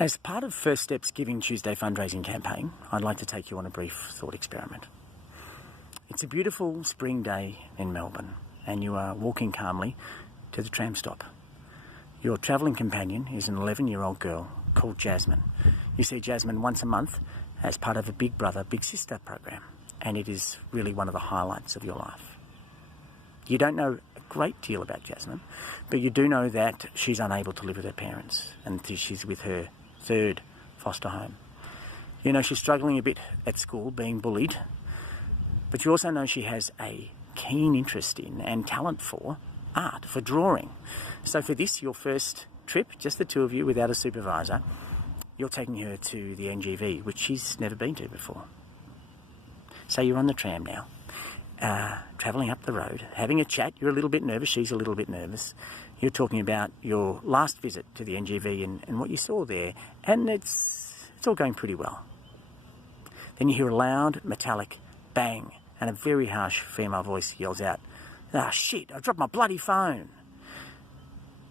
As part of First Step's Giving Tuesday fundraising campaign, I'd like to take you on a brief thought experiment. It's a beautiful spring day in Melbourne, and you are walking calmly to the tram stop. Your travelling companion is an 11-year-old girl called Jasmine. You see Jasmine once a month as part of a Big Brother, Big Sister program, and it is really one of the highlights of your life. You don't know a great deal about Jasmine, but you do know that she's unable to live with her parents and she's with her third foster home. You know she's struggling a bit at school, being bullied, but you also know she has a keen interest in and talent for art, for drawing. So for this, your first trip, just the two of you without a supervisor, you're taking her to the NGV, which she's never been to before. So you're on the tram now, travelling up the road, having a chat. You're a little bit nervous, she's a little bit nervous. You're talking about your last visit to the NGV and what you saw there, and it's all going pretty well. Then you hear a loud, metallic bang, and a very harsh female voice yells out, "Ah, shit, I dropped my bloody phone."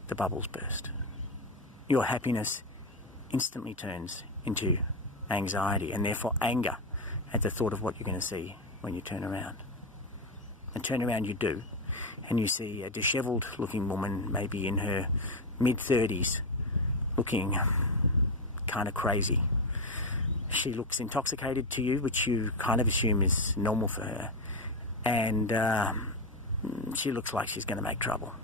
The bubbles burst. Your happiness instantly turns into anxiety and therefore anger at the thought of what you're going to see when you turn around. And turn around you do, and you see a dishevelled looking woman, maybe in her mid-30s, looking kind of crazy. She looks intoxicated to you, which you kind of assume is normal for her, and she looks like she's going to make trouble.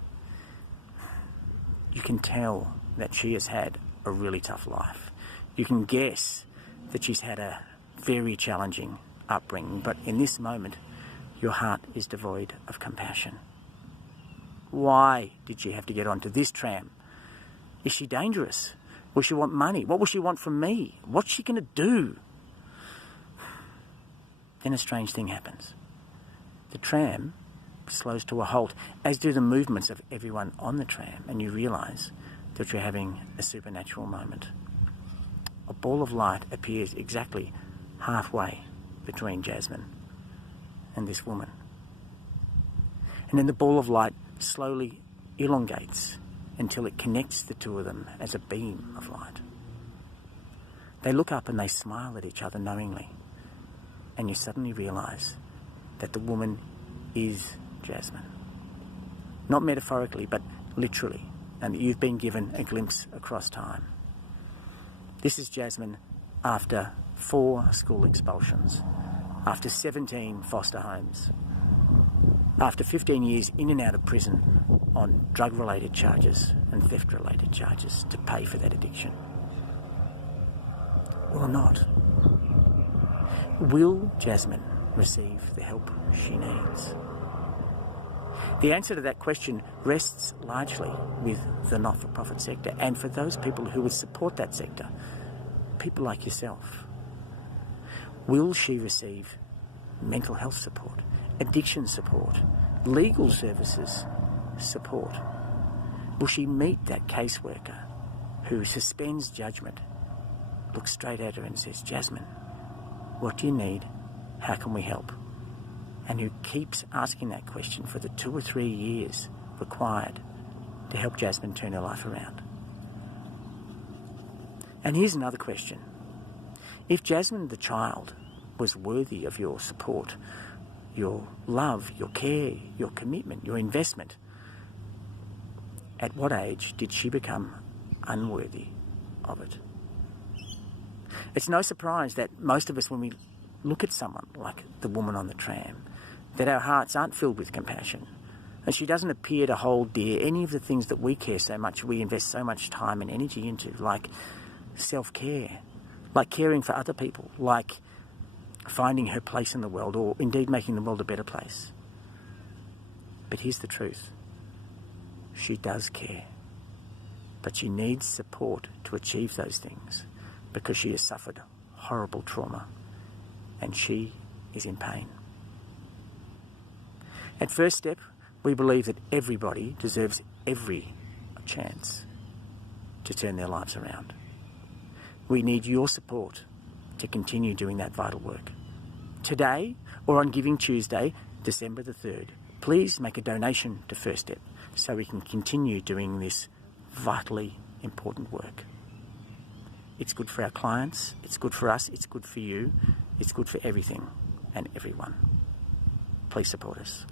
You can tell that she has had a really tough life. You can guess that she's had a very challenging upbringing, but in this moment, your heart is devoid of compassion. Why did she have to get onto this tram? Is she dangerous? Will she want money? What will she want from me? What's she going to do? Then a strange thing happens. The tram slows to a halt, as do the movements of everyone on the tram, and you realise that you're having a supernatural moment. A ball of light appears exactly halfway between Jasmine and this woman. And then the ball of light slowly elongates until it connects the two of them as a beam of light. They look up and they smile at each other knowingly, and you suddenly realise that the woman is Jasmine. Not metaphorically, but literally, and that you've been given a glimpse across time. This is Jasmine after 4 school expulsions, after 17 foster homes, after 15 years in and out of prison on drug-related charges and theft-related charges to pay for that addiction. Or not. Will Jasmine receive the help she needs? The answer to that question rests largely with the not-for-profit sector, and for those people who would support that sector, people like yourself. Will she receive mental health support, addiction support, legal services support? Will she meet that caseworker who suspends judgment, looks straight at her and says, "Jasmine, what do you need? How can we help?" And who keeps asking that question for the 2 or 3 years required to help Jasmine turn her life around. And here's another question. If Jasmine, the child, was worthy of your support, your love, your care, your commitment, your investment, at what age did she become unworthy of it? It's no surprise that most of us, when we look at someone like the woman on the tram, that our hearts aren't filled with compassion. And she doesn't appear to hold dear any of the things that we care so much, we invest so much time and energy into, like self-care, like caring for other people, like finding her place in the world, or indeed making the world a better place. But here's the truth. She does care. But she needs support to achieve those things because she has suffered horrible trauma and she is in pain. At First Step, we believe that everybody deserves every chance to turn their lives around. We need your support to continue doing that vital work. Today, or on Giving Tuesday, December the 3rd, please make a donation to First Step so we can continue doing this vitally important work. It's good for our clients, it's good for us, it's good for you, it's good for everything and everyone. Please support us.